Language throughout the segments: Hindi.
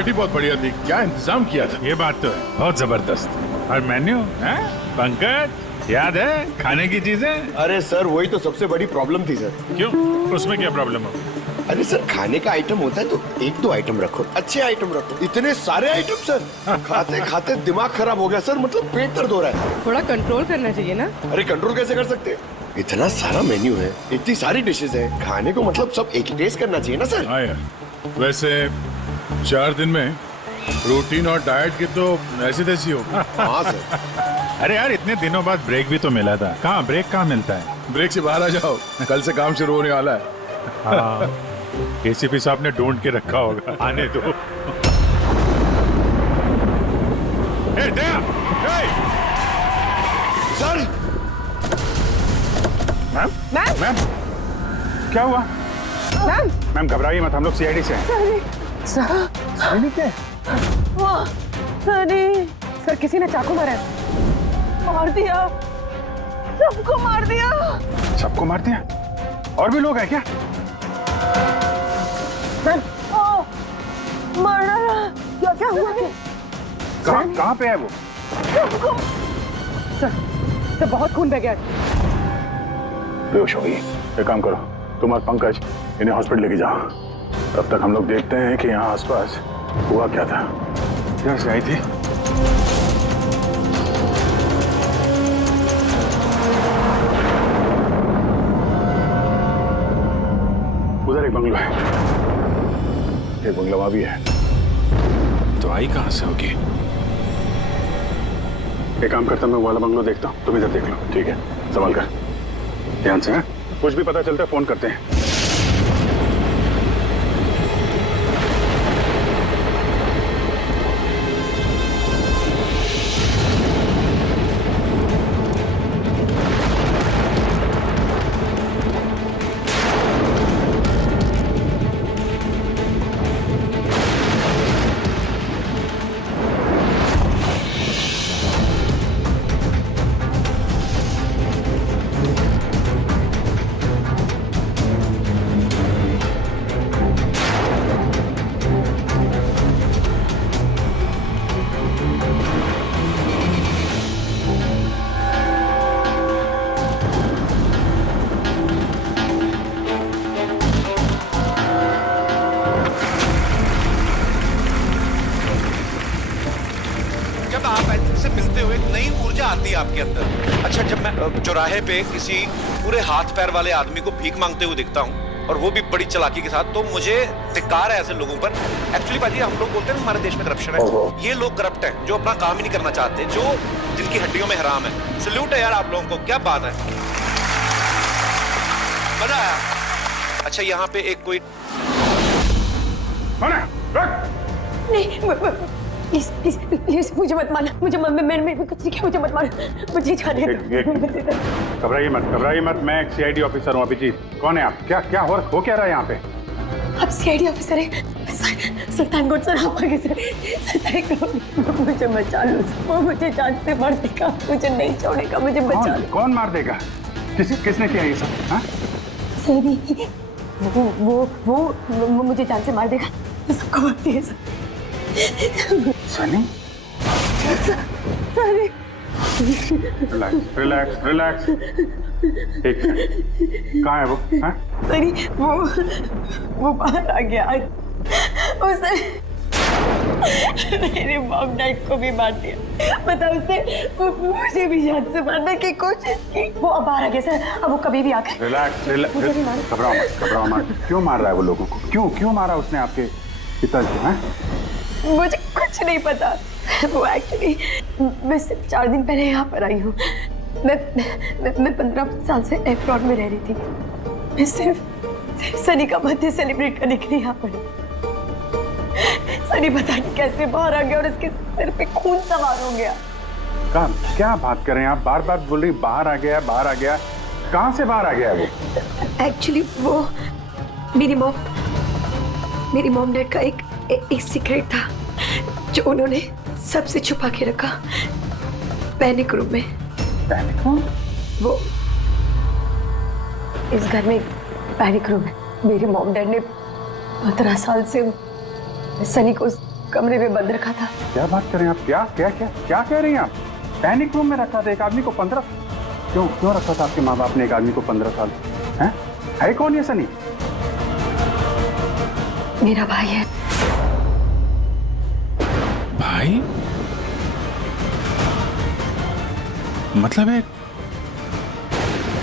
पार्टी बहुत बढ़िया थी, क्या इंतजाम किया था। ये बात तो है, बहुत जबरदस्त। और मेन्यू है पंकज, याद है खाने की चीजें? अरे सर वही तो सबसे बड़ी प्रॉब्लम थी सर। क्यों, उसमें क्या प्रॉब्लम हो? अरे सर खाने का आइटम होता है तो एक दो आइटम रखो, अच्छे आइटम रखो। इतने सारे आइटम सर, खाते खाते दिमाग खराब हो गया सर, मतलब पेट दर्द हो रहा है। थोड़ा कंट्रोल करना चाहिए ना। अरे कंट्रोल कैसे कर सकते, इतना सारा मेन्यू है, इतनी सारी डिशेज है, खाने को मतलब सब एक ही टेस्ट करना चाहिए ना सर। हाँ यार, वैसे 4 दिन में रूटीन और डाइट की तो ऐसी तैसी हो। हाँ सर। अरे यार इतने दिनों बाद ब्रेक भी तो मिला था, कहाँ ब्रेक कहाँ मिलता है? ब्रेक से बाहर आ जाओ, कल से काम शुरू होने वाला है। हाँ, एसीपी साहब ने ढूंढ के रखा होगा, आने दो। ए, दया, ए! सर मैम मैम मैम क्या हुआ? मैम मैम घबराइए मत, हम लोग सीआईडी से हैं। सीआईडी क्या? सर किसी ने चाकू मारा है। मार दिया, सबको मार दिया। सबको मार दिया? और भी लोग हैं क्या? मैम मार डाला। क्या क्या हुआ? कहाँ पे है वो? सबको सर बहुत खून बह गया। बेहोश हो गई। एक काम करो, तुम और पंकज इन्हें हॉस्पिटल लेके जाओ, तब तक हम लोग देखते हैं कि यहाँ आसपास हुआ क्या था। क्या से आई थी? उधर एक बंगलो है, एक बंगला वहां भी है। तो आई कहां से होगी? एक काम करता, मैं वो वाला बंगलो देखता हूँ, तुम इधर देख लो, ठीक है? संभाल कर, ध्यान से। कुछ भी पता चलता है फोन करते हैं। आती है आपके अंदर। अच्छा, जब मैं चौराहे पे किसी पूरे हाथ पैर वाले आदमी को भीख मांगते हुए दिखता हूँ और वो भी बड़ी चालाकी के साथ, तो मुझे धिक्कार है ऐसे लोगों पर। एक्चुअली बाजी, हम लोग बोलते हैं हमारे देश में करप्शन है, ये लोग करप्ट हैं जो अपना काम ही नहीं करना चाहते, जो जिनकी हड्डियों में हराम है। सल्यूट है यार आप लोगों को, क्या बात है, मजा आया। अच्छा, यहाँ पे एक कोई नहीं, प्लीज प्लीज प्लीज मुझे मत मारना, मुझे मैंने कुछ नहीं किया, मुझे मत मारना, मुझे जाने दो। घबराइए मत, मैं एक सीआईडी ऑफिसर हूँ। अभिजीत, कौन है आप? क्या हो क्या रहा है यहाँ पे? आप सीआईडी ऑफिसर हैं? सुल्तानगंज सर, आप आगे से मुझे बचा लो, वो मुझे जान से मार देगा, मुझे नहीं छोड़ेगा, मुझे बचा लो। कौन मार देगा? किसने किया ये सब? हाँ? सनी, वो मुझे जान से मार देगा, तो सबको मारती है सनी? सनी, रिलैक्स। एक कहाँ है वो? हाँ? सनी, वो बाहर आ गया, उसने मेरे मॉम डैड को भी मार दिया, पता उसने मुझे भी जान से मारने की कोशिश की। वो अब बाहर आ गया सर, अब वो कभी भी आकर। रिलैक्स, घबराओ मत। क्यों मार रहा है वो लोगों को? क्यों मारा उसने आपके पिताजी को? मुझे कुछ नहीं पता। वो एक्चुअली, मैं सिर्फ 4 दिन पहले यहाँ पर आई हूँ। मैं 15 साल से एफ्रॉड में रह रही थी। मैं सिर्फ सनी का बर्थडे सेलिब्रेट करने के लिए यहाँ पर हूँ। सनी पता नहीं कैसे बाहर आ गया और उसके सिर पे खून सवार हो गया। क्या बात कर रहे हैं आप? बार बोल रही बाहर आ गया। कहाँ से बाहर आ गया वो? एक्चुअली वो मेरी मॉम डैड का एक सीक्रेट था जो उन्होंने सबसे छुपा के रखा, पैनिक रूम में। Panic room? वो इस घर में पैनिक रूम है। मेरे मॉम डैड ने 15 साल से सनी को कमरे में बंद रखा था। क्या बात कर रहे हैं आप? क्या क्या क्या क्या कह रही हैं आप? पैनिक रूम में रखा था एक आदमी को 15? क्यों क्यों रखा था आपके माँ बाप ने एक आदमी को 15 साल? है कौन ये सनी? मेरा भाई है। भाई? मतलब एक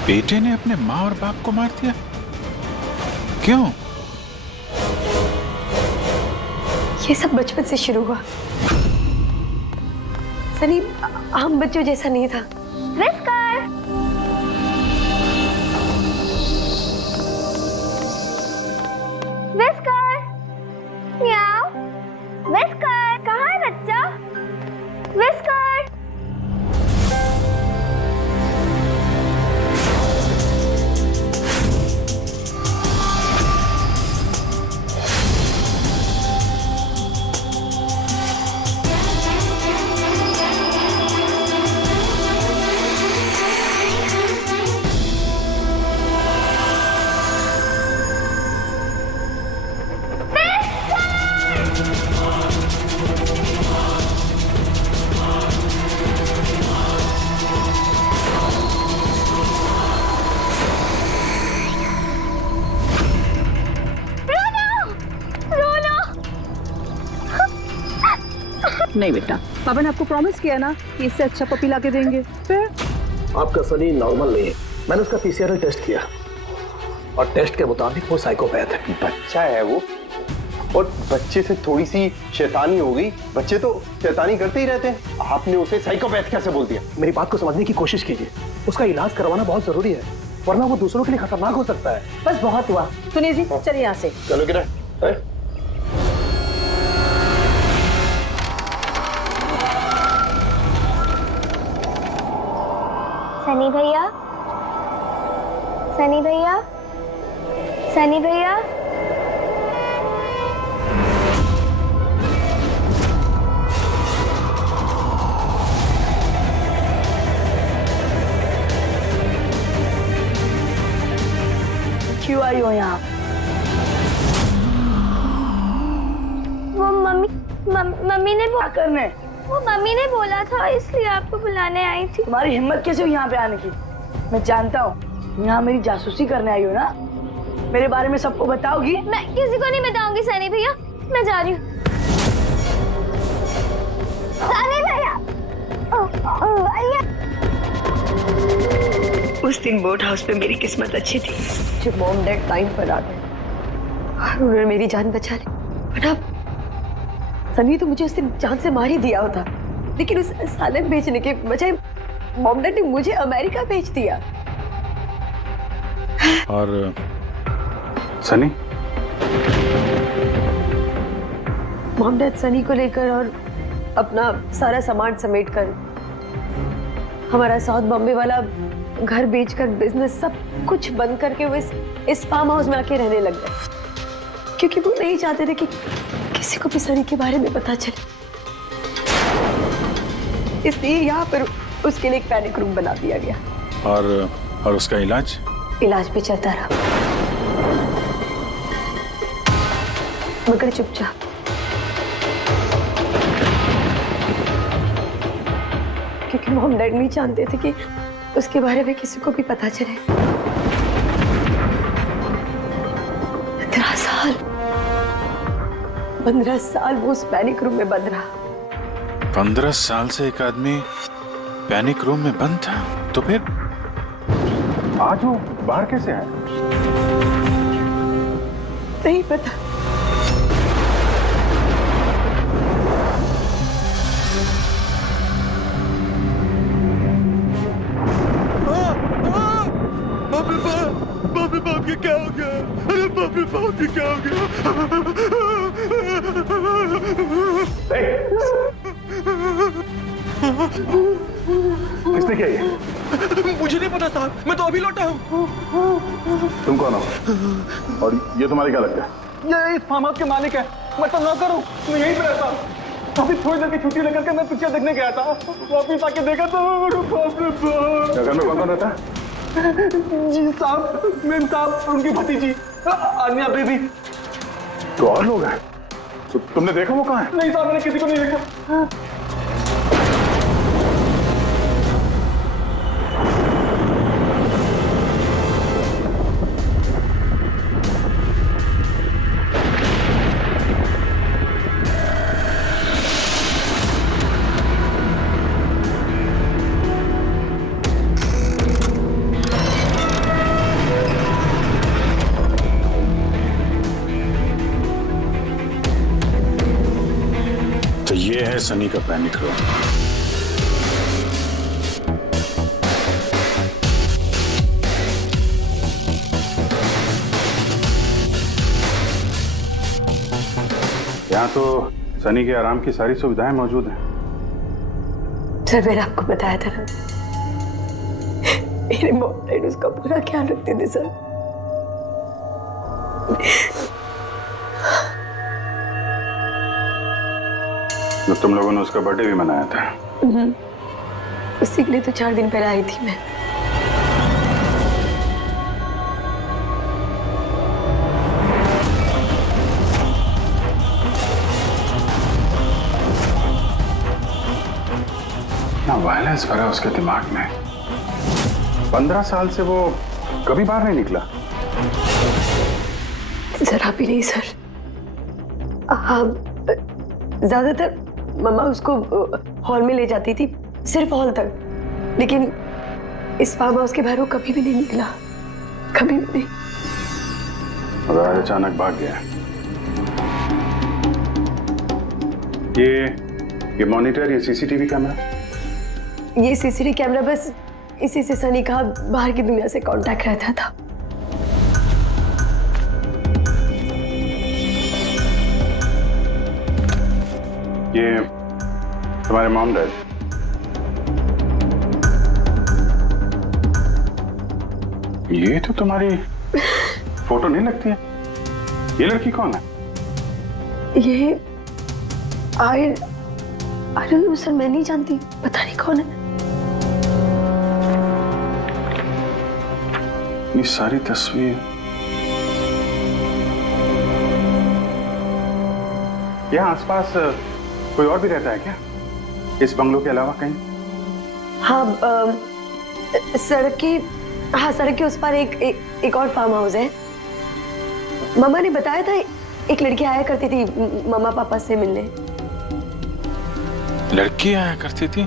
बेटे ने अपने माँ और बाप को मार दिया? क्यों? ये सब बचपन से शुरू हुआ। सनी आम बच्चों जैसा नहीं था। विस्कर! विस्कर! म्याऊ! विस्कर! कहाँ है बच्चा? विस्कर! नहीं बेटा, पापा ने आपको प्रॉमिस किया ना कि इससे अच्छा पपी लाके देंगे। फिर आपका सनी नॉर्मल नहीं है। मैंने उसका पीसीआर टेस्ट किया और टेस्ट के मुताबिक वो साइकोपैथ है। बच्चा है वो, और बच्चे से थोड़ी सी शैतानी हो गई। बच्चे तो शैतानी करते ही रहते हैं, आपने उसे साइकोपैथ कैसे बोल दिया? मेरी बात को समझने की कोशिश कीजिए। उसका इलाज करवाना बहुत जरूरी है, वरना वो दूसरों के लिए खतरनाक हो सकता है। बस बहुत हुआ। सुनिए जी, चलिए यहाँ से। चलो किरण। सनी भैया, सनी भैया, सनी भैया। क्यों आई हो यहाँ? वो मम्मी ने क्या करने? वो मम्मी ने बोला था, इसलिए आपको बुलाने आई थी। तुम्हारी हिम्मत कैसे हुई यहाँ पे आने की? मैं जानता हूँ यहाँ मेरी जासूसी करने आई हो ना। मेरे बारे में सबको बताओगी? मैं किसी को नहीं बताऊंगी सनी भैया, मैं जा रही हूँ। सनी भैया, उस दिन बोट हाउस पे मेरी किस्मत अच्छी थी। जब मॉम डैड टाइम पर आ गए और उन्होंने मेरी जान बचा ली। बट अब सनी तो मुझे उस दिन जान से मार ही दिया होता, लेकिन उस सालन भेजने के बजाय मॉम डैड ने मुझे अमेरिका भेज दिया। और सनी? मॉम डैड सनी को लेकर और अपना सारा सामान समेटकर हमारा साउथ बॉम्बे वाला घर बेचकर बिजनेस सब कुछ बंद करके वो इस फार्म हाउस में आके रहने लग गए, क्योंकि वो नहीं चाहते थे कि किसी को भी सनी के बारे में पता चले। इसलिए यहाँ पर उसके लिए एक पैनिक रूम बना दिया गया। और उसका इलाज भी चलता रहा, मगर चुपचाप। क्योंकि मॉम डैड नहीं जानते थे कि उसके बारे में किसी को भी पता चले। 15 साल वो उस पैनिक रूम में बंद रहा। 15 साल से एक आदमी पैनिक रूम में बंद था, तो फिर आज वो बाहर कैसे आए? नहीं पता। बाप ये क्या हो गया? अरे बाप ये क्या हो गया? किसने किया ये? मुझे नहीं पता साहब, मैं तो अभी लौटा हूँ। तुम कौन हो और ये तुम्हारे क्या लगता है? ये इस फार्म हाउस के मालिक है, मैं तो नौकर हूँ, मैं यहीं पे रहता हूँ। अभी थोड़ी देर की छुट्टी लेकर के मैं पिक्चर देखने गया था, वापिस आके देखा तो घर में कौन कौन रहता है? जी साहब, मेम साहब, उनकी भतीजी अन्या बेबी। तो और लोग हैं? तुमने देखा वो कहाँ है? नहीं साहब, मैंने किसी को नहीं देखा। तो ये है सनी का पैनिक रूम। यहाँ तो सनी के आराम की सारी सुविधाएं मौजूद हैं। सर मैंने आपको बताया था ना, मेरे मॉम उसका पूरा ख्याल रखते थे सर। तो तुम लोगों ने उसका बर्थडे भी मनाया था। उसी के लिए तो 4 दिन पहले आई थी मैं। ना वायलेंस भरा उसके दिमाग में। 15 साल से वो कभी बाहर नहीं निकला। जरा भी नहीं सर। हाँ, ज्यादातर मम्मा उसको हॉल में ले जाती थी, सिर्फ हॉल तक, लेकिन इस फार्म हाउस के बाहर वो कभी भी नहीं निकला, कभी भी नहीं। और आज अचानक भाग गया। ये मॉनिटर, ये सीसीटीवी कैमरा, ये सीसीटीवी कैमरा बस इसी से सनी का बाहर की दुनिया से कांटेक्ट रहता था। ये तुम्हारे मॉम डैड। ये तो तुम्हारी फोटो नहीं लगती है। ये लड़की कौन है? ये आई डोंट नो सर, मैं नहीं जानती, पता नहीं कौन है। ये सारी तस्वीर यहाँ आसपास कोई और भी रहता है क्या, इस बंगलों के अलावा कहीं? हाँ, सड़क के उस पार एक और फार्म हाउस है। मामा ने बताया था एक लड़की आया करती थी मामा पापा से मिलने। लड़की आया करती थी?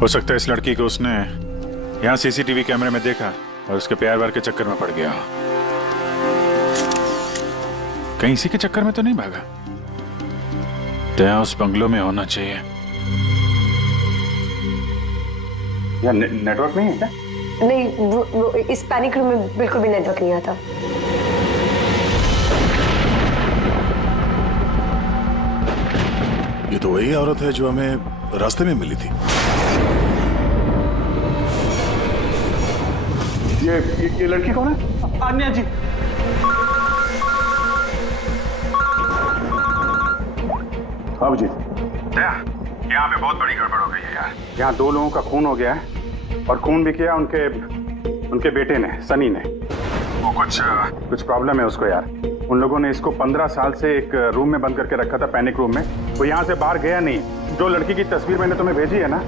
हो सकता है इस लड़की को उसने यहाँ सीसीटीवी कैमरे में देखा और उसके प्यार वार के चक्कर में पड़ गया। कहीं इसी के चक्कर में तो नहीं भागा? तो यहाँ उस बंगलों में होना चाहिए। यहाँ नेटवर्क नहीं है क्या? नहीं, वो इस पैनिक रूम में बिल्कुल भी नेटवर्क नहीं आता। ये तो वही औरत है जो हमें रास्ते में मिली थी। ये लड़की कौन है? आन्या जी। हाँ जी। यहाँ पे बहुत बड़ी गड़बड़ हो गई है यार। यहाँ 2 लोगों का खून हो गया है और खून भी किया उनके बेटे ने, सनी ने। वो कुछ प्रॉब्लम है उसको यार। उन लोगों ने इसको 15 साल से एक रूम में बंद करके रखा था, पैनिक रूम में। वो यहाँ से बाहर गया नहीं। जो लड़की की तस्वीर मैंने तुम्हें भेजी है ना,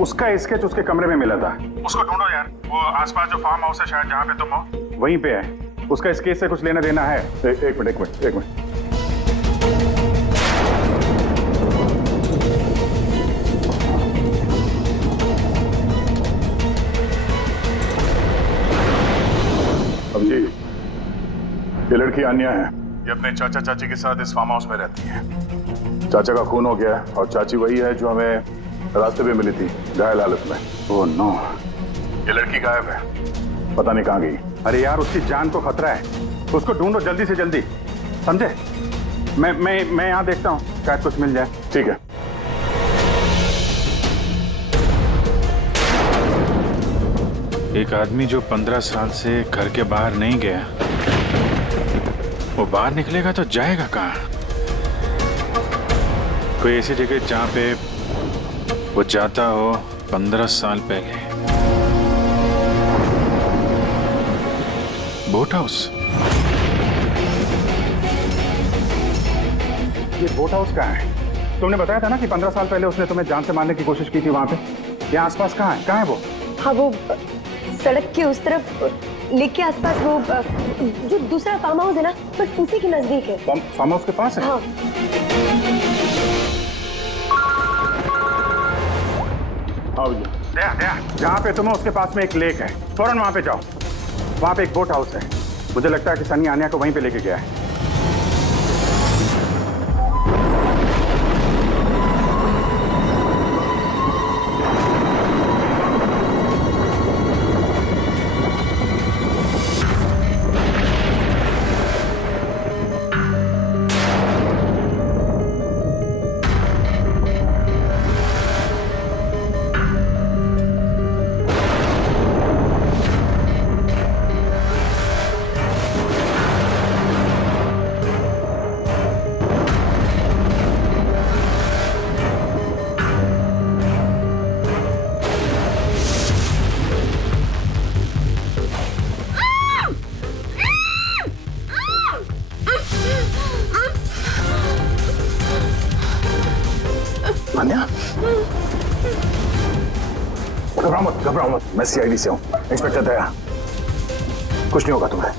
उसका स्केच उसके कमरे में मिला था। उसको ढूंढो यार। वो आसपास जो फार्म हाउस है शायद जहाँ पे तुम हो, वहीं पे है। उसका स्केच से कुछ लेना देना है। एक मिनट। अब जी, ये लड़की आन्या है। ये अपने चाचा चाची के साथ इस फार्म हाउस में रहती है। चाचा का खून हो गया है और चाची वही है जो हमें रास्ते पे मिली थी, घायल हालत में। ओह नो, ये लड़की गायब है, पता नहीं कहाँ गई। अरे यार, उसकी जान को खतरा है, उसको ढूंढो जल्दी से जल्दी, समझे? मैं यहाँ देखता हूँ, शायद कुछ मिल जाए। ठीक है। एक आदमी जो 15 साल से घर के बाहर नहीं गया, वो बाहर निकलेगा तो जाएगा कहाँ? कोई ऐसी जगह जहाँ पे वो जाता हो 15 साल पहले। Boat house. ये बोट हाउस कहाँ है? तुमने बताया था ना कि 15 साल पहले उसने तुम्हें जान से मारने की कोशिश की थी वहां पे। यहाँ आसपास कहाँ है? कहाँ है वो? हाँ, वो सड़क के उस तरफ, लेक के आसपास, वो जो दूसरा फार्म हाउस है ना, बस उसी के नजदीक है। फार्म हाउस के पास है? हाँ। हाँ भैया, जहाँ पे तुम हो उसके पास में एक लेक है, फौरन वहाँ पे जाओ। वहाँ पे एक बोट हाउस है। मुझे लगता है कि सनी आन्या को वहीं पे लेके गया है। घबराओ मत, मैं सीआईडी से हूँ, इंस्पेक्टर दया। कुछ नहीं होगा तुम्हें।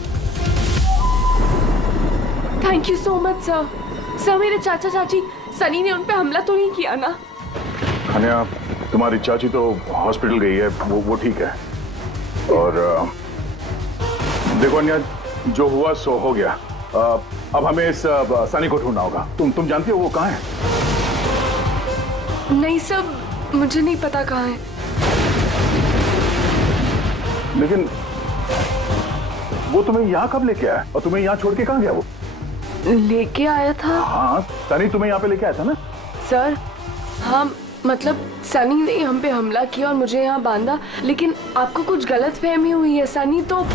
Thank you so much sir. Sir, मेरे चाचा चाची सनी ने उन पे हमला तो नहीं किया ना? अनया, तुम्हारी चाची तो हॉस्पिटल गई है, वो ठीक है। और देखो अनया, जो हुआ सो हो गया। अब हमें इस सनी को ढूंढना होगा। तुम जानती हो वो कहाँ है? नहीं सर, मुझे नहीं पता कहाँ है। लेकिन वो तुम्हें यहाँ कब लेके आया और तुम्हें यहाँ छोड़ के कहाँ गया? वो लेके आया था। हाँ, सनी तुम्हें यहाँ पे लेके आया था ना? सर हाँ, मतलब सनी ने हम पे हमला किया और मुझे यहाँ बांधा, लेकिन आपको कुछ गलत फहमी हुई है। सनी तो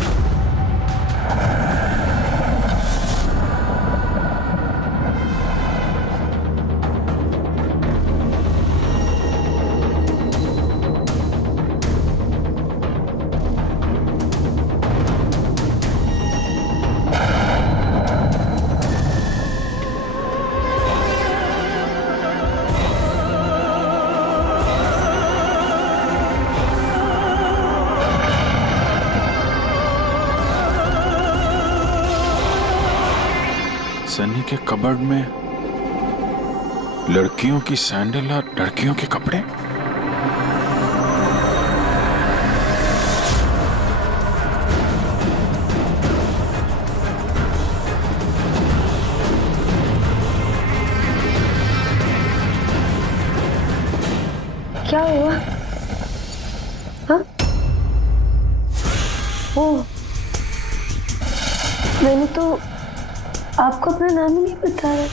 सनी के कबर्ड में लड़कियों की सैंडल और लड़कियों के कपड़े। क्या हुआ? हाँ? ओ, मैंने तो आपको अपना नाम ही नहीं बताया।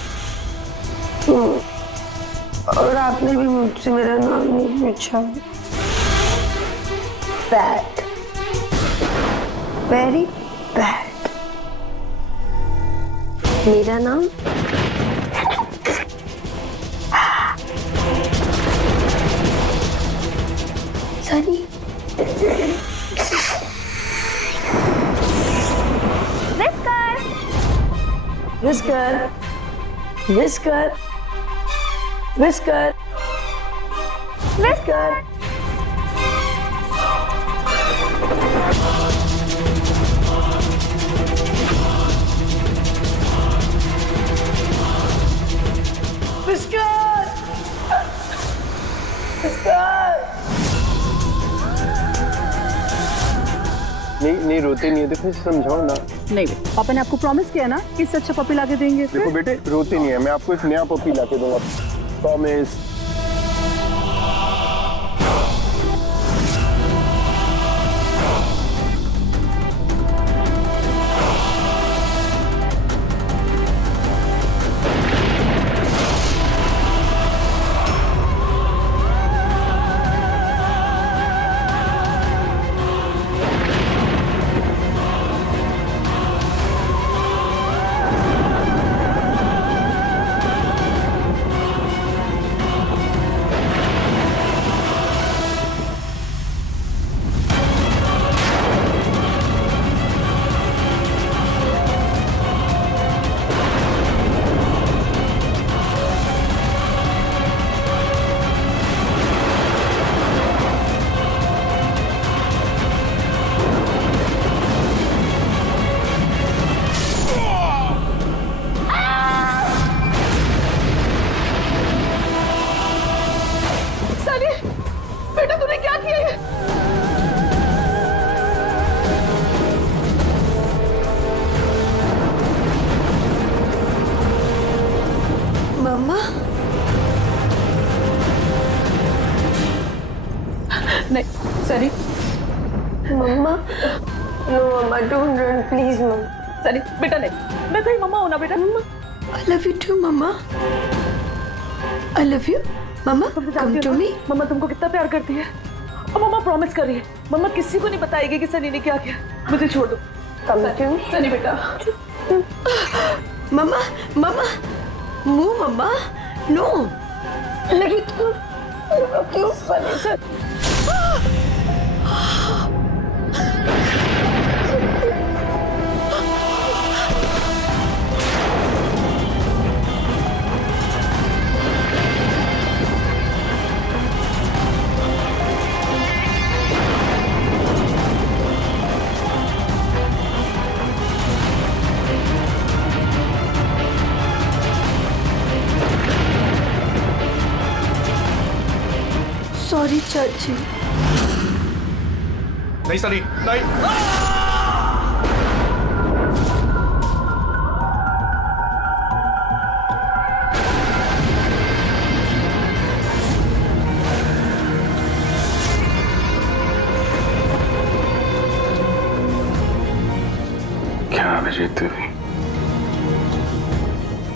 और आपने भी मुझसे मेरा नाम नहीं पूछा। Bad, very bad. मेरा नाम Sunny. Whisker, whisker, whisker, whisker. Whisker, whisker. नहीं रोते नहीं है, देखो समझाओ ना। नहीं बेटा, पापा ने आपको प्रॉमिस किया ना कि इससे अच्छा पपी लाके देंगे। देखो बेटे, रोते नहीं है, मैं आपको एक नया पपी लाके दूंगा, प्रॉमिस। नहीं Sunny. Mumma no mumma don't run please mumma. Sunny बेटा नहीं, मैं तेरी मम्मा हूं ना बेटा। Mumma I love you too mumma, I love you mumma, come to me. Mumma तुमको कितना प्यार करती है और मम्मा प्रॉमिस कर रही है मम्मा किसी को नहीं बताएगी कि सनी ने क्या किया। मुझे छोड़ दो। कम टू मी सनी बेटा। मम्मा मम्मा मुंह मम्मा नो लगी क्यों सनी सर। सॉरी चाची। नहीं सनी नहीं। क्या अभिजीत देवी,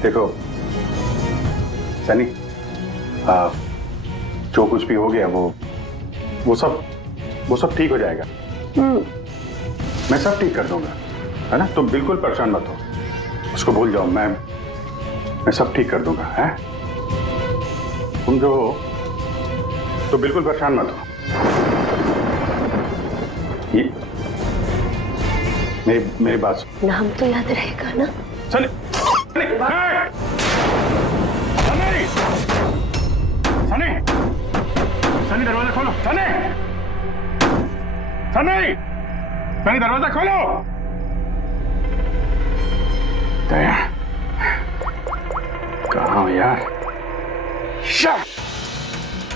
देखो सनी, जो कुछ भी हो गया वो सब ठीक हो जाएगा। मैं सब ठीक कर दूंगा, है ना? तुम बिल्कुल परेशान मत हो, उसको भूल जाओ। मैं सब ठीक कर दूंगा, है? तुम जो हो तो बिल्कुल परेशान मत हो। ये मेरी बात सुन। नाम तो याद रहेगा ना? सनी सनी सनी सनी दरवाजा खोलो। सनी सनी सनी दरवाजा खोलो। दया कहाँ हो यार?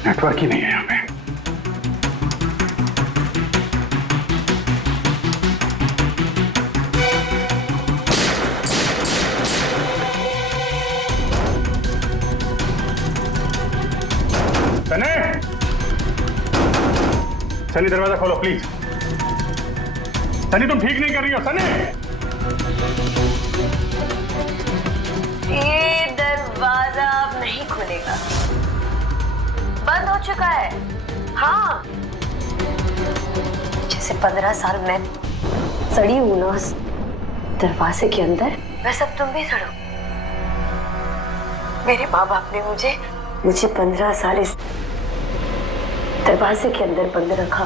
नेटवर्क ही नहीं है यहाँ पे। सनी सनी दरवाजा खोलो प्लीज। सनी तुम ठीक नहीं कर रही हो। सनी ये दरवाजा अब नहीं खुलेगा, बंद हो चुका है। हाँ जैसे 15 साल मैं सड़ी हूं ना उस दरवाजे के अंदर, वैसे अब तुम भी सड़ो। मेरे माँ बाप ने मुझे 15 साल इस दरवाजे के अंदर बंद रखा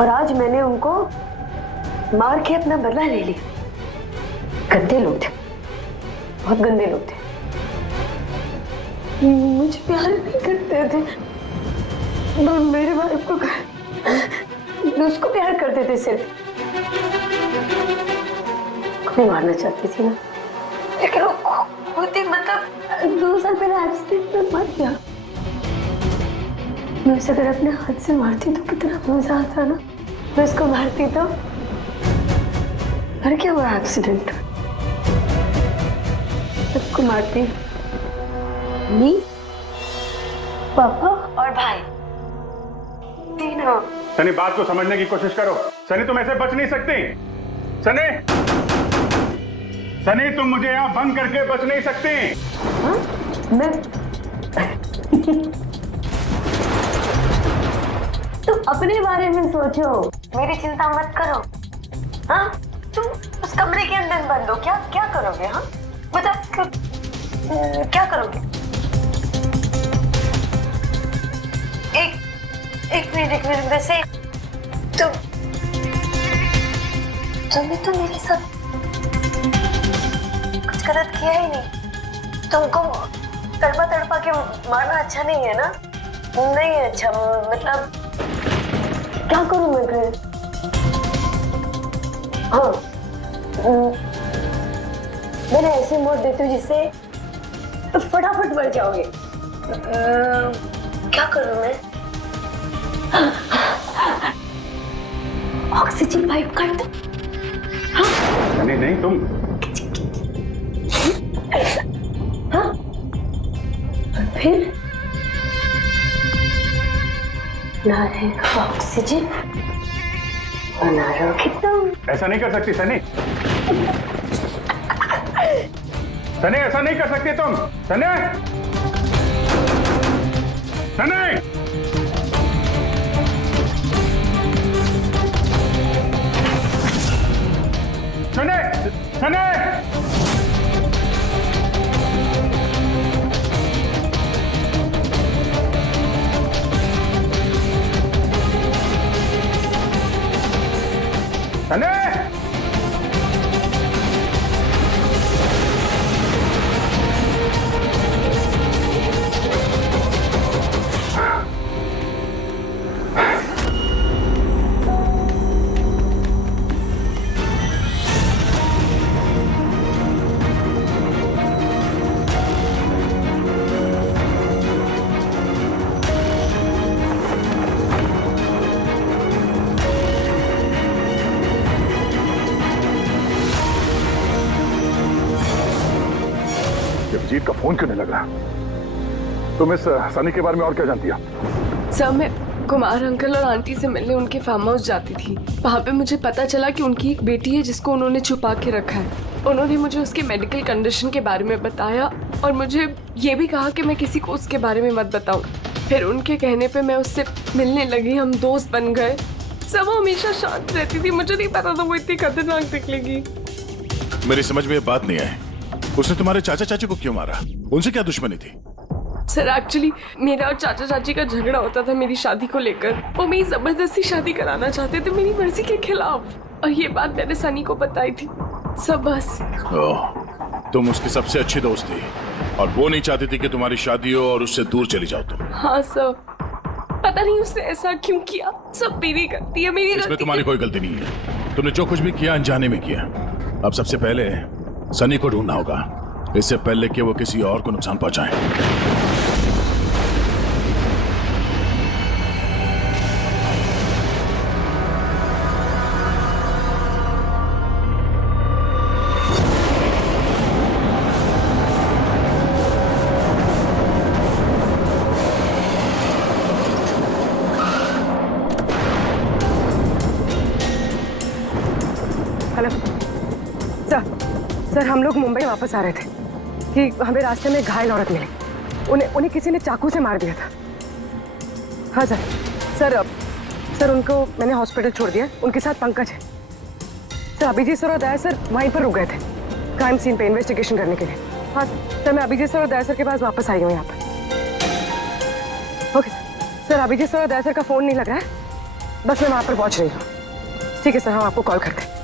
और आज मैंने उनको मार के अपना बदला ले लिया। गंदे लोग थे, बहुत गंदे लोग थे, मुझे प्यार नहीं करते थे। मेरे वाइफ को उसको प्यार करते थे, सिर्फ खुद मारना चाहती थी ना, लेकिन वो खुद ही मतलब 2 साल पहले एक्सीडेंट में मर गया। मैं उसे अगर अपने हाथ से मारती तो कितना मजा आता ना। मैं उसको मारती तो मर क्या हुआ एक्सीडेंट। सबको मारती, मम्मी पापा और भाई तीनों। सनी बात को समझने की कोशिश करो। सनी तुम ऐसे बच नहीं सकती। सनी सनी तुम मुझे यहाँ बंद करके बच नहीं सकती। हाँ? मैं तुम अपने बारे में सोचो, मेरी चिंता मत करो। हाँ तुम उस कमरे के अंदर बंद हो, क्या करोगे? हाँ बताओ क्या करोगे? एक मिनट वैसे तुमने तो मेरे साथ कुछ गलत किया ही नहीं। तुमको तड़पा के मारना अच्छा नहीं है ना? नहीं है अच्छा, मतलब क्या करूं मैं फिर? हाँ मैंने ऐसे मौत देती हूँ जिससे फटाफट मर जाओगे। क्या करूं मैं? ऑक्सीजन पाइप काट दो। हाँ? नहीं तुम। हाँ फिर ना रहेगा ऑक्सीजन और ना रहोगे तुम। ऐसा नहीं कर सकती सनी। सनी ऐसा नहीं कर सकती तुम। सनी सनी सनी सनी सनी जीत का फोन क्यों नहीं लग रहा? तुम इस सनी के बारे में और क्या जानती हो? सर मैं कुमार अंकल और आंटी से मिलने उनके फार्म हाउस जाती थी। वहाँ पे मुझे पता चला कि उनकी एक बेटी है जिसको उन्होंने छुपा के रखा है। उन्होंने मुझे उसके मेडिकल कंडीशन के बारे में बताया और मुझे ये भी कहा कि मैं किसी को उसके बारे में मत बताऊं। फिर उनके कहने पे मैं उससे मिलने लगी, हम दोस्त बन गए। सब हमेशा शांत रहती थी, मुझे नहीं पता था वो इतनी खतरनाक निकलेगी। मेरी समझ में ये बात नहीं आई, उसने तुम्हारे चाचा चाची को क्यों मारा? उनसे क्या दुश्मनी थी? सर एक्चुअली मेरा और चाचा चाची का झगड़ा होता था मेरी शादी को लेकर। वो मेरी जबरदस्ती शादी कराना चाहते थे मेरी मर्जी के खिलाफ, और ये बात मैंने सनी को बताई थी। सब बस। तुम उसकी सबसे अच्छी दोस्त थी और वो नहीं चाहती थी कि तुम्हारी शादी हो और उससे दूर चली जाओ तुम। हाँ सर, पता नहीं उसने ऐसा क्यों किया। सब मेरी गलती है, मेरी इसमें तुम्हारी कोई गलती नहीं है। तुमने जो कुछ भी किया अनजाने में किया। अब सबसे पहले सनी को ढूंढना होगा, इससे पहले कि वो किसी और को नुकसान पहुंचाए। हेलो सर, हम लोग मुंबई वापस आ रहे थे कि हमें रास्ते में घायल औरत मिली। उन्हें किसी ने चाकू से मार दिया था। हाँ सर उनको मैंने हॉस्पिटल छोड़ दिया। उनके साथ पंकज है। सर अभिजीत सर और दया सर वहीं पर रुक गए थे क्राइम सीन पे इन्वेस्टिगेशन करने के लिए। हाँ सर, मैं अभिजीत सर और दया सर के पास वापस आई हूँ यहाँ पर। ओके सर, अभिजीत सर और दया सर का फोन नहीं लग रहा है, बस मैं वहाँ पर पहुँच रही हूँ। ठीक है सर, हम आपको कॉल करते हैं।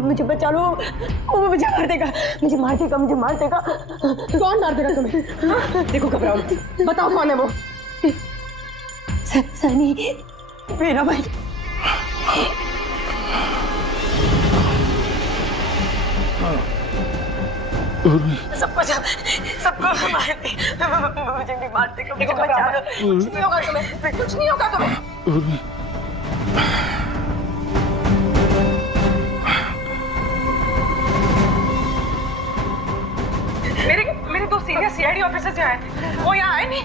मुझे बचा लो, वो मुझे मार देगा, मुझे मार देगा, मुझे मार देगा। कौन मार देगा तुम्हें? देखो घबराओ मत, बताओ कौन है वो? सनी, मेरा भाई। सबको मार दे, मुझे नहीं मार देगा, मुझे बचा लो। कुछ नहीं होगा तुम्हें, कुछ नहीं होगा तुम्हें। मेरे दो सीनियर सीआईडी ऑफिसर्स जो आए थे, वो यहाँ आए नहीं?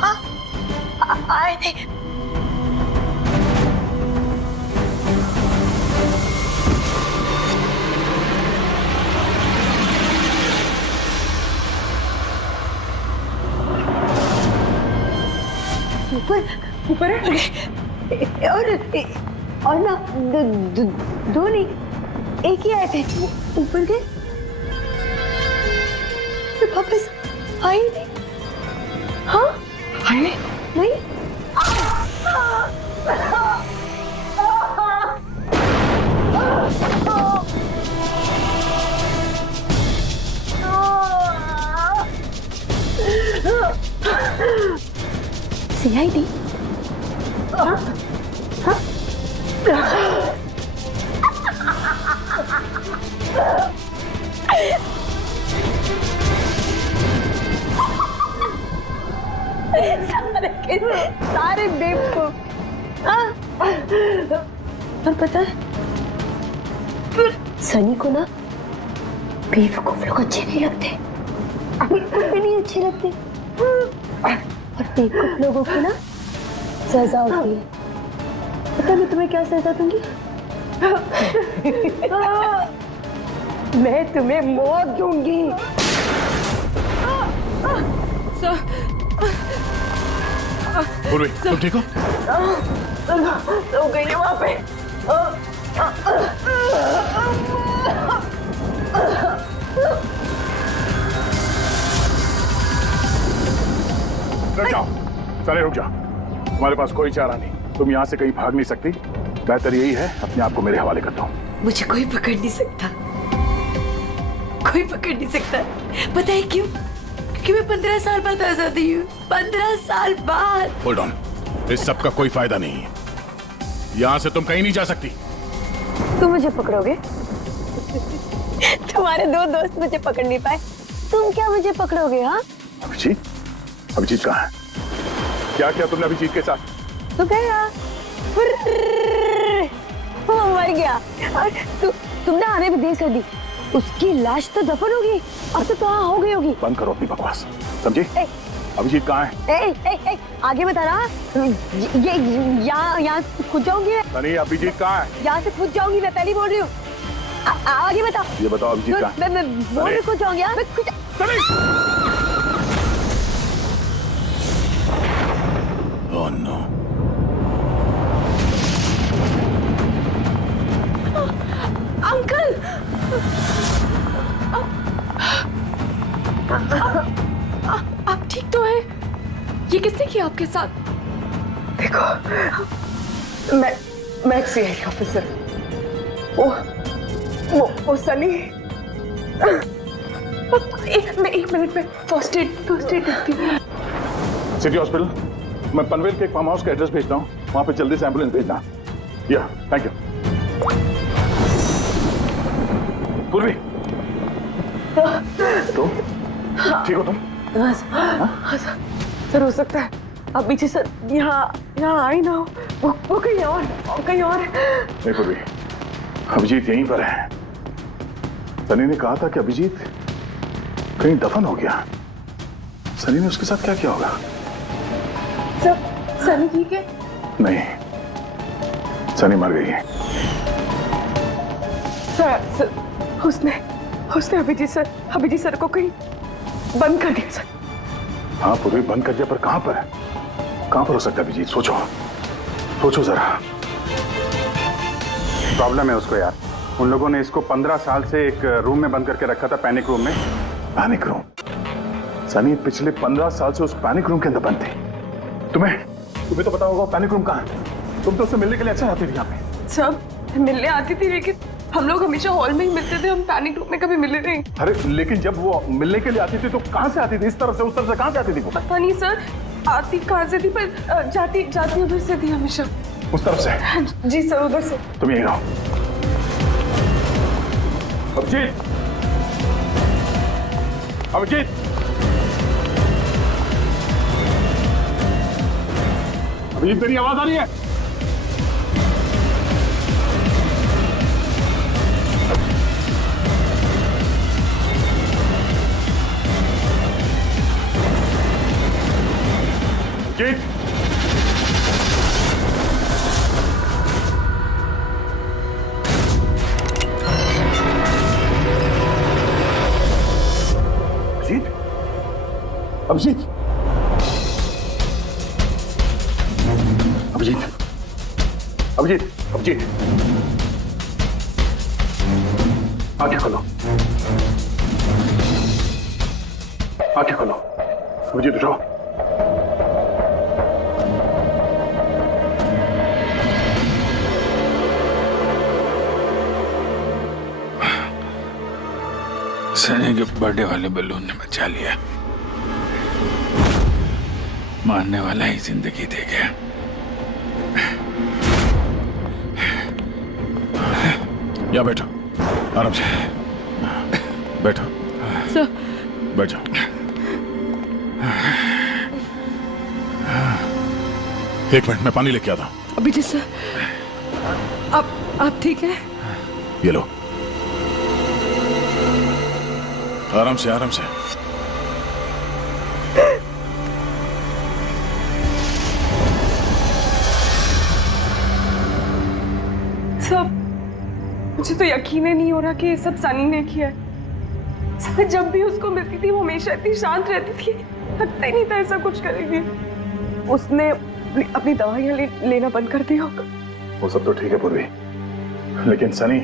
हाँ, आए थे। ऊपर है और ना दो नहीं, एक ही आए थे ऊपर के, तो वापस आए नहीं। हाँ आए नहीं? नहीं। सीआईडी? हाँ? हाँ? सारे बेवकूफ। और पता है, सनी को ना बेवकूफ लोग अच्छे नहीं लगते, बिल्कुल भी नहीं अच्छे लगते। और बेवकूफ लोगों को ना सजा होती है। पता मैं तुम्हें क्या सजा दूंगी? मैं तुम्हें मौत दूंगी। पूर्वी, तुम ठीक हो? तो गई है वहां पे। रुक जाओ, सारे रुक जाओ। तुम्हारे पास कोई चारा नहीं, तुम यहाँ से कहीं भाग नहीं सकती। बेहतर यही है अपने आप को मेरे हवाले कर दो। मुझे कोई पकड़ नहीं सकता, कोई पकड़ नहीं सकता। पता है क्यों? क्योंकि मैं 15 साल बाद आजादी हूँ। 15 साल बाद। होल्ड ऑन, इस सब का कोई फायदा नहीं है। यहाँ से तुम कहीं नहीं जा सकती। तुम मुझे पकड़ोगे? तुम्हारे दो दोस्त मुझे पकड़ नहीं पाए, तुम क्या मुझे पकड़ोगे? हाँ? अभिजीत? अभिजीत कहाँ है? क्या किया तुमने अभिजीत के साथ? तो गया, वो मर गया। और तुमने आने में देर कर दी। उसकी लाश तो दफन होगी, अब तो कहाँ हो गई होगी। बंद करो अपनी बकवास, समझी? अभिजीत कहाँ है? आगे बता रहा। ये यहाँ खुद जाऊंगी। सनी, अभिजीत कहाँ है? यहाँ से खुद जाऊंगी, मैं पहले बोल रही हूँ। आगे बताओ। ये बताओ अभिजीत कहाँ है? मैं बोल रही खुद जाऊंगी। Oh no. अंकल, आप ठीक तो हैं? ये किसने किया आपके साथ? देखो, मैं एक सीआईडी ऑफिसर। वो सनी। एक मिनट में फर्स्ट एड करती हूँ। सिटी हॉस्पिटल, मैं पनवेल के एक फार्म हाउस का एड्रेस भेजता हूँ, वहां पे जल्दी से एम्बुलेंस भेजना। या थैंक यू। पूर्वी, तुम ठीक हो? तुम? हाँ सर, हो सकता है अभी जी सर यहाँ आई ना हो, वो कहीं और नहीं पूर्वी, अभिजीत यहीं पर है। सनी ने कहा था कि अभिजीत कहीं दफन हो गया। सनी ने उसके साथ क्या किया होगा? सनी ठीक है? नहीं, सनी मर गई है। सर, उसने अभिजीत सर को कहीं बंद कर दिया सर। हाँ पूर्वी, बंद कर दिया, पर कहां पर है? कहां पर हो सकता है अभिजीत? सोचो जरा। प्रॉब्लम है उसको यार, उन लोगों ने इसको 15 साल से एक रूम में बंद करके रखा था, पैनिक रूम में। Panic room? सनी पिछले 15 साल से उस पैनिक रूम के अंदर बंद थी। तुम्हें तो पता होगा पैनिक रूम कहाँ है। तुम तो उससे मिलने के लिए अच्छा आती थी यहाँ पे। सब मिलने आती थी, लेकिन हम लोग हमेशा हॉल में ही मिलते थे, हम पैनिक रूम में कभी मिले नहीं। अरे लेकिन जब वो मिलने के लिए आती थी तो कहाँ से आती थी? इस तरफ से उस तरफ से कहाँ से आती थी वो? पता नहीं सर, आती कहाँ से थी, पर जाती उधर से थी हमेशा। उस तरफ से? जी सर, उधर से। तुम यही रहो। अभिजीत, अभिजीत, अभिजीत तेरी आवाज आ रही है? अभिजीत, अभिजीत, अभिजीत, अभिजीत, अभिजीत, आंखें खोलो, आंखें खोलो, अभिजीत उठो। सनी के बर्थडे वाले बलून ने बचा लिया, मारने वाला ही जिंदगी दे गया। यहाँ बैठो, आराम से बैठो। सर, बैठ जाओ। एक मिनट, मैं पानी लेके आता हूँ। अभिजीत सर, आप ठीक है? ये लो, आराम से, आराम से। सब, मुझे तो यकीन ही नहीं हो रहा कि ये सब सनी ने किया है। सर, जब भी उसको मिलती थी वो हमेशा इतनी शांत रहती थी, लगता ही नहीं था ऐसा कुछ करेगी। उसने अपनी दवाइयां लेना बंद कर दिया होगा। वो सब तो ठीक है पूर्वी, लेकिन सनी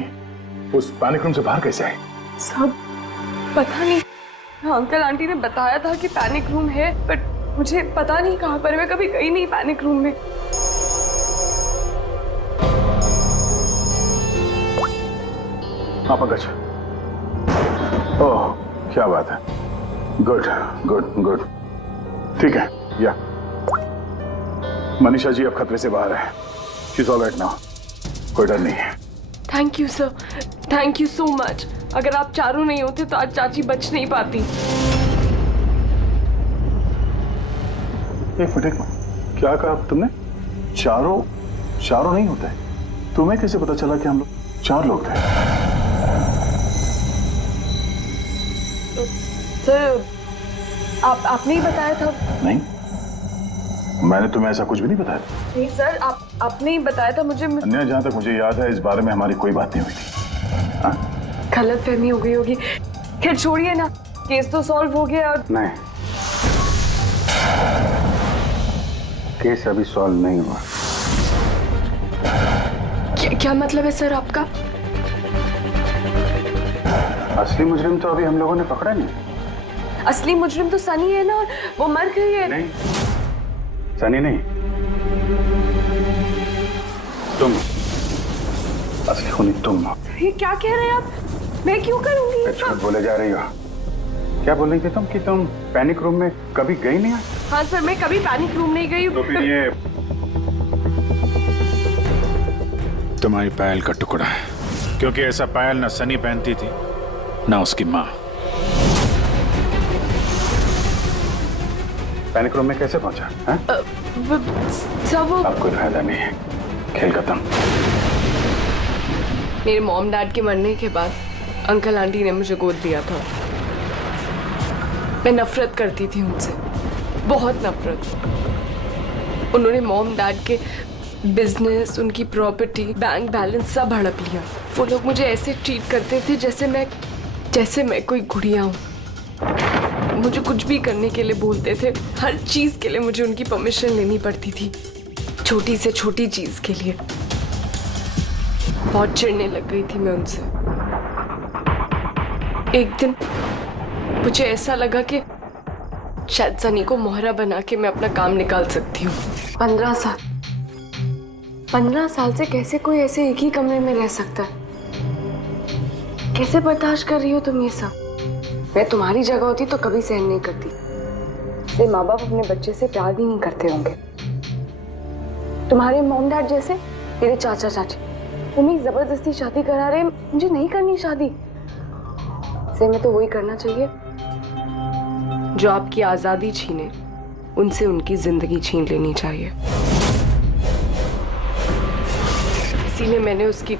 उस पैनिक रूम से बाहर कैसे आई? सब पता नहीं, अंकल आंटी ने बताया था कि पैनिक रूम है, बट मुझे पता नहीं कहाँ पर। मैं कभी गई नहीं पैनिक रूम में। हाँ पंकज, ओह क्या बात है, गुड गुड गुड, ठीक है। या मनीषा जी अब खतरे से बाहर है, she is all right now, कोई डर नहीं है। Thank you sir, thank you so much. अगर आप चारों नहीं होते तो आज चाची बच नहीं पाती। एक मिनट, क्या कहा तुमने? चारों नहीं होते? तुम्हें कैसे पता चला कि हम लोग 4 लोग थे? सर, आपने ही बताया था। नहीं, मैंने तुम्हें ऐसा कुछ भी नहीं बताया। नहीं सर, आपने ही बताया था मुझे। अन्य जहां तक मुझे याद है इस बारे में हमारी कोई बात नहीं हुई थी। हाँ? गलतफहमी हो गई होगी। खैर छोड़िए ना, केस तो सॉल्व हो गया। और नहीं, केस अभी सॉल्व नहीं हुआ। क्या मतलब है सर आपका? असली मुजरिम तो अभी हम लोगों ने पकड़ा नहीं। असली मुजरिम तो सनी है ना, और वो मर गई है। नहीं, सनी नहीं, तुम असली खूनी तुम हो। ये क्या कह रहे हैं आप? मैं क्यों करूंगी? झूठ बोले जा रही हो। क्या बोल रही थी तुम कि तुम पैनिक रूम में कभी गई नहीं? हाँ सर, मैं कभी पैनिक रूम नहीं गई। तो फिर ये तुम्हारी पायल का टुकड़ा है, क्योंकि ऐसा पायल ना सनी पहनती थी ना उसकी माँ। पैनिक रूम में कैसे पहुंचा? सब अब कोई फायदा नहीं है, खेल खत्म। मेरे मॉम डैड के मरने के बाद अंकल आंटी ने मुझे गोद दिया था। मैं नफरत करती थी उनसे, बहुत नफरत। उन्होंने मॉम डैड के बिजनेस, उनकी प्रॉपर्टी, बैंक बैलेंस सब हड़प लिया। वो लोग मुझे ऐसे ट्रीट करते थे जैसे मैं कोई गुड़िया हूँ। मुझे कुछ भी करने के लिए बोलते थे, हर चीज के लिए मुझे उनकी परमिशन लेनी पड़ती थी, छोटी से छोटी चीज के लिए। बहुत चिढ़ने लग गई थी मैं उनसे। एक दिन मुझे ऐसा लगा कि शायद सनी को मोहरा बना के मैं अपना काम निकाल सकती हूँ। 15 साल से कैसे कोई ऐसे एक ही कमरे में रह सकता है? कैसे बर्दाश्त कर रही हो तुम ये सब? मैं तुम्हारी जगह होती तो कभी सहन नहीं करती। इसलिए माँ बाप अपने बच्चे से प्यार भी नहीं करते होंगे। तुम्हारे मॉम डैड जैसे मेरे चाचा चाची, उन्हें जबरदस्ती शादी करा रहे, मुझे नहीं करनी शादी। इसलिए मैं तो वही करना चाहिए जो आपकी आजादी छीने, उनसे उनकी जिंदगी छीन लेनी चाहिए। इसीलिए मैंने उसकी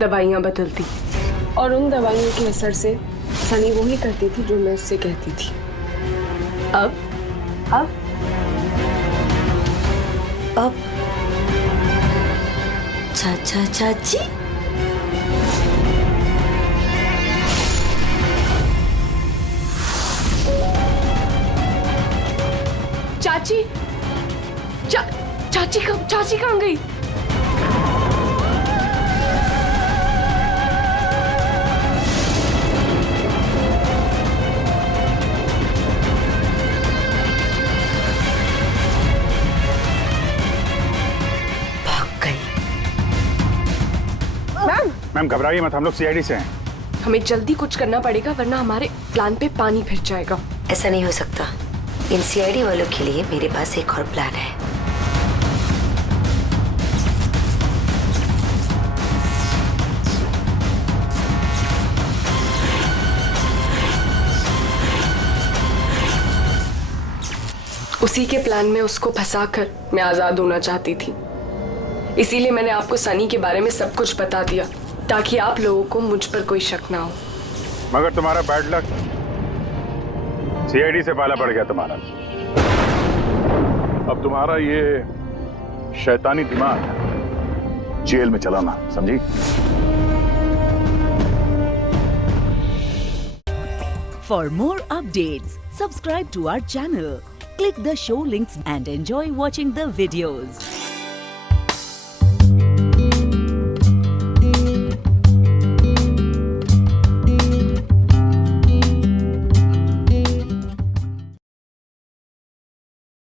दवाइयां बदल दी और उन दवाइयों के असर से सनी वो ही करती थी जो मैं उससे कहती थी। अब चाचा चाची चाची कहाँ गई? मैम घबराइए मत, हम लोग सीआईडी से हैं। हमें जल्दी कुछ करना पड़ेगा वरना हमारे प्लान पे पानी फिर जाएगा। ऐसा नहीं हो सकता। इन सीआईडी वालों के लिए मेरे पास एक और प्लान है। उसी के प्लान में उसको फंसाकर मैं आजाद होना चाहती थी। इसीलिए मैंने आपको सनी के बारे में सब कुछ बता दिया ताकि आप लोगों को मुझ पर कोई शक ना हो। मगर तुम्हारा बैड लक, सीआईडी से पाला पड़ गया तुम्हारा। अब तुम्हारा ये शैतानी दिमाग जेल में चलाना, समझी? For more updates, subscribe to our channel, click the show links and enjoy watching the videos.